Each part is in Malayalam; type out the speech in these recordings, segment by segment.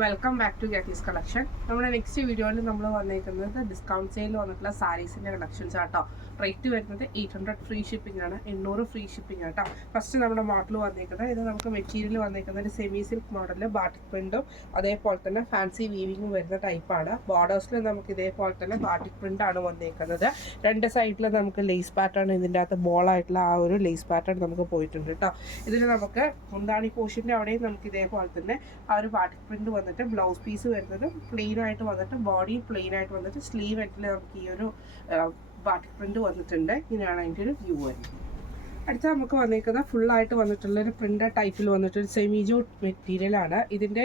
വെൽക്കം ബാക്ക് ടു ഗാറ്റീസ് കളക്ഷൻ. നമ്മുടെ നെക്സ്റ്റ് വീഡിയോയിൽ നമ്മൾ വന്നേക്കുന്നത് ഡിസ്കൗണ്ട് സെയിൽ വന്നിട്ടുള്ള സാരീസിൻ്റെ കളക്ഷൻസ് ആട്ടോ. റേറ്റ് വരുന്നത് 800 ഫ്രീ ഷിപ്പിംഗ് ആണ്, 800 ഫ്രീ ഷിപ്പിംഗ് ആട്ടോ. ഫസ്റ്റ് നമ്മുടെ മോഡൽ വന്നേക്കുന്നത് ഇത് നമുക്ക് മെറ്റീരിയൽ വന്നേക്കുന്നത് ഒരു സെമി സിൽക്ക് മോഡലിൽ ബാട്ടിക് പ്രിൻറ്റും അതേപോലെ തന്നെ ഫാൻസി വീവിങ്ങും വരുന്ന ടൈപ്പാണ്. ബോർഡേഴ്സിൽ നമുക്ക് ഇതേപോലെ തന്നെ ബാട്ടിക് പ്രിൻ്റ് ആണ് വന്നേക്കുന്നത്. രണ്ട് സൈഡിൽ നമുക്ക് ലേസ് പാറ്റേൺ, ഇതിൻ്റെ അകത്ത് ബോളായിട്ടുള്ള ആ ഒരു ലേസ് പാറ്റേൺ നമുക്ക് പോയിട്ടുണ്ട് കേട്ടോ. ഇതിൽ നമുക്ക് മുന്താണി പോർഷൻ്റെ അവിടെയും നമുക്ക് ഇതേപോലെ തന്നെ ആ ഒരു ബാട്ടിക് പ്രിൻറ്റ് വന്നിട്ട് ബ്ലൗസ് പീസ് വരുന്നത് പ്ലെയിൻ ആയിട്ട് വന്നിട്ട് ബോഡി പ്ലെയിൻ ആയിട്ട് വന്നിട്ട് സ്ലീവ് എൻഡിൽ നമുക്ക് ഈ ഒരു ബാട്ടിക് പ്രിൻറ്റ് വന്നിട്ടുണ്ട്. ഇങ്ങനെയാണ് അതിൻ്റെ ഒരു വ്യൂ വരുന്നത്. അടുത്ത നമുക്ക് വന്നേക്കുന്നത് ഫുള്ളായിട്ട് വന്നിട്ടുള്ളൊരു പ്രിൻ്റ് ടൈപ്പിൽ വന്നിട്ടൊരു സെമി ജൂട്ട് മെറ്റീരിയലാണ്. ഇതിൻ്റെ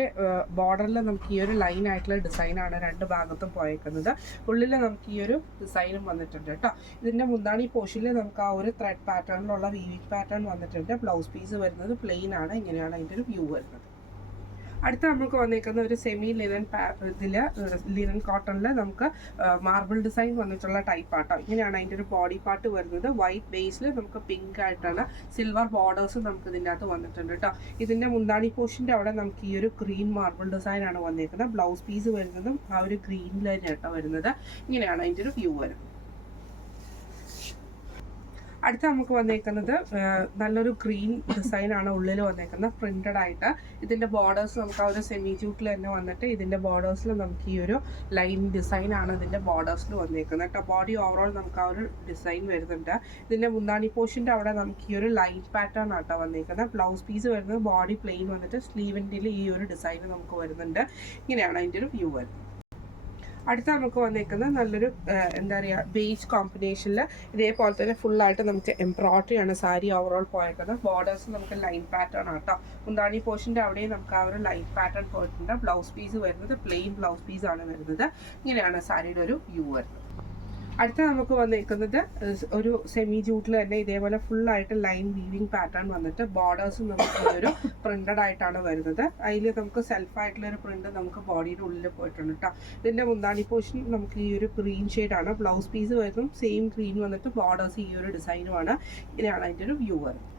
ബോർഡറിൽ നമുക്ക് ഈ ഒരു ലൈൻ ആയിട്ടുള്ള ഡിസൈനാണ് രണ്ട് ഭാഗത്തും പോയേക്കുന്നത്. ഉള്ളിൽ നമുക്ക് ഈ ഒരു ഡിസൈനും വന്നിട്ടുണ്ട് കേട്ടോ. ഇതിൻ്റെ മുന്താണി പോർഷനിൽ നമുക്ക് ആ ഒരു ത്രെഡ് പാറ്റേണിലുള്ള വീവിങ് പാറ്റേൺ വന്നിട്ടുണ്ട്. ബ്ലൗസ് പീസ് വരുന്നത് പ്ലെയിൻ ആണ്. ഇങ്ങനെയാണ് അതിൻ്റെ ഒരു വ്യൂ വരുന്നത്. അടുത്ത നമുക്ക് വന്നേക്കുന്ന ഒരു സെമി ലിനൻ ലിനൻ കോട്ടണിൽ നമുക്ക് മാർബിൾ ഡിസൈൻ വന്നിട്ടുള്ള ടൈപ്പ് ആട്ടോ. ഇങ്ങനെയാണ് അതിൻ്റെ ഒരു ബോഡി പാർട്ട് വരുന്നത്. വൈറ്റ് ബേസിൽ നമുക്ക് പിങ്ക് ആയിട്ടാണ് സിൽവർ ബോർഡേഴ്സ് നമുക്ക് ഇതിൻ്റെ അകത്ത് വന്നിട്ടുണ്ട് കേട്ടോ. ഇതിൻ്റെ മുന്താണി പോർഷൻ്റെ അവിടെ നമുക്ക് ഈ ഒരു ഗ്രീൻ മാർബിൾ ഡിസൈൻ ആണ് വന്നേക്കുന്നത്. ബ്ലൗസ് പീസ് വരുന്നതും ആ ഒരു ഗ്രീനിലാണ് കേട്ടോ വരുന്നത്. ഇങ്ങനെയാണ് അതിൻ്റെ ഒരു വ്യൂ വരുന്നത്. അടുത്ത നമുക്ക് വന്നേക്കുന്നത് നല്ലൊരു ഗ്രീൻ ഡിസൈനാണ് ഉള്ളിൽ വന്നേക്കുന്നത്, പ്രിന്റഡ് ആയിട്ട്. ഇതിൻ്റെ ബോർഡേഴ്സ് നമുക്ക് ആ ഒരു സെമി ജൂട്ടിൽ തന്നെ വന്നിട്ട് ഇതിൻ്റെ ബോർഡേഴ്സിൽ നമുക്ക് ഈ ഒരു ലൈൻ ഡിസൈനാണ് ഇതിൻ്റെ ബോർഡേഴ്സിൽ വന്നേക്കുന്നത് കേട്ടോ. ബോഡി ഓവറോൾ നമുക്ക് ആ ഒരു ഡിസൈൻ വരുന്നുണ്ട്. ഇതിൻ്റെ മുന്താണി പോർഷൻ്റെ അവിടെ നമുക്ക് ഈ ഒരു ലൈൻ പാറ്റേൺ ആട്ടോ വന്നേക്കുന്നത്. ബ്ലൗസ് പീസ് വരുന്നത് ബോഡി പ്ലെയിൻ വന്നിട്ട് സ്ലീവിൻ്റെ ഈ ഒരു ഡിസൈൻ നമുക്ക് വരുന്നുണ്ട്. ഇങ്ങനെയാണ് അതിൻ്റെ ഒരു വ്യൂ വരുന്നത്. അടുത്ത നമുക്ക് വന്നേക്കുന്നത് നല്ലൊരു എന്താ പറയുക ബേജ് കോമ്പിനേഷനിൽ ഇതേപോലെ തന്നെ ഫുള്ളായിട്ട് നമുക്ക് എംബ്രോയിഡറി ആണ് സാരി ഓവറോൾ പോയേക്കുന്നത്. ബോർഡേഴ്സ് നമുക്ക് ലൈൻ പാറ്റേൺ ആട്ടോ. മുന്താണി പോർഷൻ്റെ അവിടെയും നമുക്ക് ആ ഒരു ലൈൻ പാറ്റേൺ പോയിട്ടുണ്ട്. ബ്ലൗസ് പീസ് വരുന്നത് പ്ലെയിൻ ബ്ലൗസ് പീസ് ആണ് വരുന്നത്. ഇങ്ങനെയാണ് സാരിയുടെ ഒരു വ്യൂ വരുന്നത്. അടുത്ത നമുക്ക് വന്നിരിക്കുന്നത് ഒരു സെമി ജൂട്ടിൽ തന്നെ ഇതേപോലെ ഫുള്ളായിട്ട് ലൈൻ വീവിങ് പാറ്റേൺ വന്നിട്ട് ബോർഡേഴ്സ് നമുക്ക് ഒരു പ്രിന്റഡ് ആയിട്ടാണ് വരുന്നത്. അതിൽ നമുക്ക് സെൽഫായിട്ടുള്ളൊരു പ്രിന്റ് നമുക്ക് ബോഡിയുടെ ഉള്ളിൽ പോയിട്ടുണ്ട് കേട്ടോ. ഇതിൻ്റെ മുന്താണി പോർഷൻ നമുക്ക് ഈ ഒരു ഗ്രീൻ ഷെയ്ഡാണ്. ബ്ലൗസ് പീസ് വരുന്നതും സെയിം ഗ്രീൻ വന്നിട്ട് ബോർഡേഴ്സ് ഈ ഒരു ഡിസൈനുമാണ്. ഇങ്ങനെയാണ് അതിൻ്റെ ഒരു വ്യൂ വരുന്നത്.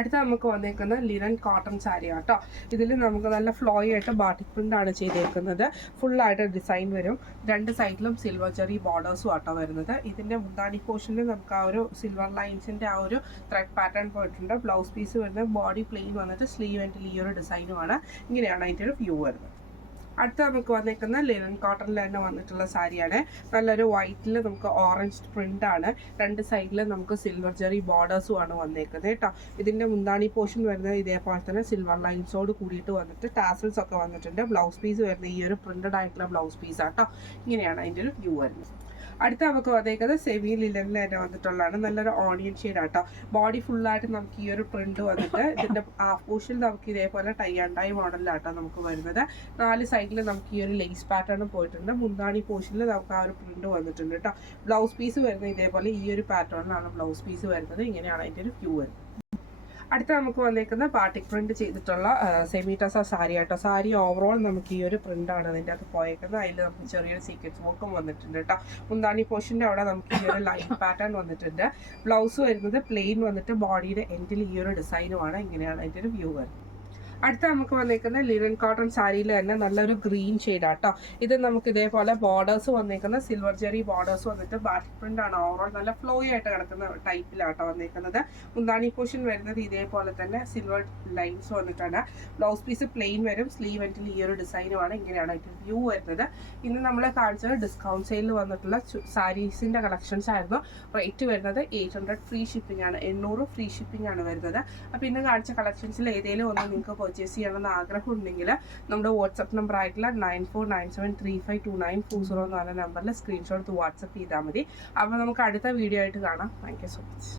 അടുത്ത നമുക്ക് വന്നേക്കുന്ന ലിനൻ കോട്ടൺ സാരി ആട്ടോ. ഇതിൽ നമുക്ക് നല്ല ഫ്ലോയി ആയിട്ട് ബാട്ടിക് പ്രിന്റ് ആണ് ചെയ്തേക്കുന്നത്. ഫുള്ളായിട്ട് ഡിസൈൻ വരും. രണ്ട് സൈഡിലും സിൽവർ ജെറി ബോർഡേഴ്സും ആട്ടോ വരുന്നത്. ഇതിൻ്റെ മുന്താണി പോർഷനിൽ നമുക്ക് ആ ഒരു സിൽവർ ലൈൻസിൻ്റെ ആ ഒരു ത്രെഡ് പാറ്റേൺ പോയിട്ടുണ്ട്. ബ്ലൗസ് പീസ് വരുന്നത് ബോഡി പ്ലെയിൻ വന്നിട്ട് സ്ലീവ് ആൻഡ് ഈ ഒരു ഡിസൈനുമാണ്. ഇങ്ങനെയാണ് അതിൻ്റെ ഒരു വ്യൂ വരുന്നത്. അടുത്ത നമുക്ക് വന്നേക്കുന്ന ലിനൻ കോട്ടണിൽ തന്നെ വന്നിട്ടുള്ള സാരിയാണ്. നല്ലൊരു വൈറ്റിൽ നമുക്ക് ഓറഞ്ച് പ്രിന്റ് ആണ്. രണ്ട് സൈഡിൽ നമുക്ക് സിൽവർ ജെറി ബോർഡേഴ്സും ആണ് വന്നേക്കുന്നത് കേട്ടോ. ഇതിൻ്റെ മുന്താണി പോർഷൻ വരുന്നത് ഇതേപോലെ തന്നെ സിൽവർ ലൈൻസോട് കൂടിയിട്ട് വന്നിട്ട് ടാസൽസ് ഒക്കെ വന്നിട്ടുണ്ട്. ബ്ലൗസ് പീസ് വരുന്നത് ഈ ഒരു പ്രിന്റഡ് ആയിട്ടുള്ള ബ്ലൗസ് പീസ് ആട്ടോ. ഇങ്ങനെയാണ് അതിൻ്റെ ഒരു വ്യൂ വരുന്നത്. അടുത്ത നമുക്ക് വന്നേക്കുന്നത് സെമി ലിനനിൽ തന്നെ വന്നിട്ടുള്ളതാണ്. നല്ലൊരു ഓണിയൻ ഷെയ്ഡ് ആട്ടോ. ബോഡി ഫുള്ളായിട്ട് നമുക്ക് ഈ ഒരു പ്രിന്റ് വന്നിട്ട് ഇതിൻ്റെ ഹാഫ് പോർഷനിൽ നമുക്ക് ഇതേപോലെ ടൈ ആൻഡ് ഡൈ മോഡലിലാട്ടോ നമുക്ക് വരുന്നത്. 4 സൈഡിൽ നമുക്ക് ഈ ഒരു ലേസ് പാറ്റേൺ പോയിട്ടുണ്ട്. മുന്താണി പോർഷനിൽ നമുക്ക് ആ ഒരു പ്രിന്റ് വന്നിട്ടുണ്ട് കേട്ടോ. ബ്ലൗസ് പീസ് വരുന്നത് ഇതേപോലെ ഈ ഒരു പാറ്റേണിലാണ് ബ്ലൗസ് പീസ് വരുന്നത്. ഇങ്ങനെയാണ് അതിൻ്റെ ഒരു വ്യൂ വരുന്നത്. അടുത്ത നമുക്ക് വന്നേക്കുന്ന ബാട്ടിക് പ്രിന്റ് ചെയ്തിട്ടുള്ള സെമി ടസ സാരി ആട്ടോ. സാരി ഓവറോൾ നമുക്ക് ഈ ഒരു പ്രിന്റാണ് അതിൻ്റെ അകത്ത് പോയേക്കുന്നത്. അതിൽ നമുക്ക് ചെറിയൊരു സീക്വൻസ് വർക്കും വന്നിട്ടുണ്ട് കേട്ടോ. മുന്താണി പോർഷൻ്റെ അവിടെ നമുക്ക് ഈ ഒരു ലൈൻ പാറ്റേൺ വന്നിട്ടുണ്ട്. ബ്ലൗസ് വരുന്നത് പ്ലെയിൻ വന്നിട്ട് ബോഡിയുടെ എൻഡിൽ ഈ ഒരു ഡിസൈനുമാണ്. ഇങ്ങനെയാണ് അതിൻ്റെ ഒരു വ്യൂ വരുന്നത്. അടുത്ത നമുക്ക് വന്നേക്കുന്ന ലിനൻ കോട്ടൺ സാരിയിൽ തന്നെ നല്ലൊരു ഗ്രീൻ ഷെയ്ഡാട്ടോ. ഇത് നമുക്ക് ഇതേപോലെ ബോർഡേഴ്സ് വന്നേക്കുന്ന സിൽവർ ജെറി ബോർഡേഴ്സ് വന്നിട്ട് ബാട്ടിക് പ്രിന്റ് ആണ്. ഓവറോൾ നല്ല ഫ്ലോയി ആയിട്ട് കിടക്കുന്ന ടൈപ്പിലാട്ടോ വന്നേക്കുന്നത്. മുന്താണി പോർഷൻ വരുന്നത് ഇതേപോലെ തന്നെ സിൽവർ ലൈൻസ് വന്നിട്ടാണ്. ബ്ലൗസ് പീസ് പ്ലെയിൻ വരും. സ്ലീവ് എൻഡിൽ ഈ ഒരു ഡിസൈനുമാണ്. ഇങ്ങനെയാണ് അതിൻ്റെ വ്യൂ വരുന്നത്. ഇന്ന് നമ്മൾ കാണിച്ചത് ഡിസ്കൗണ്ട് സെയിലിൽ വന്നിട്ടുള്ള സാരീസിൻ്റെ കളക്ഷൻസ് ആയിരുന്നു. റേറ്റ് വരുന്നത് 800 ഫ്രീ ഷിപ്പിംഗ് ആണ്. 800 ഫ്രീ ഷിപ്പിംഗ് ആണ് വരുന്നത്. അപ്പോൾ ഇന്ന് കാണിച്ച കളക്ഷൻസിൽ ഏതെങ്കിലും ഒന്ന് നിങ്ങൾക്ക് പർച്ചേസ് ചെയ്യണമെന്ന് ആഗ്രഹം ഉണ്ടെങ്കിൽ നമ്മുടെ വാട്സപ്പ് നമ്പർ ആയിട്ടുള്ള 9497352940 എന്ന് പറഞ്ഞ നമ്പറിൽ സ്ക്രീൻഷോട്ട് വാട്സപ്പ് ചെയ്താൽ മതി. അപ്പോൾ നമുക്ക് അടുത്ത വീഡിയോ ആയിട്ട് കാണാം. Thank you so much.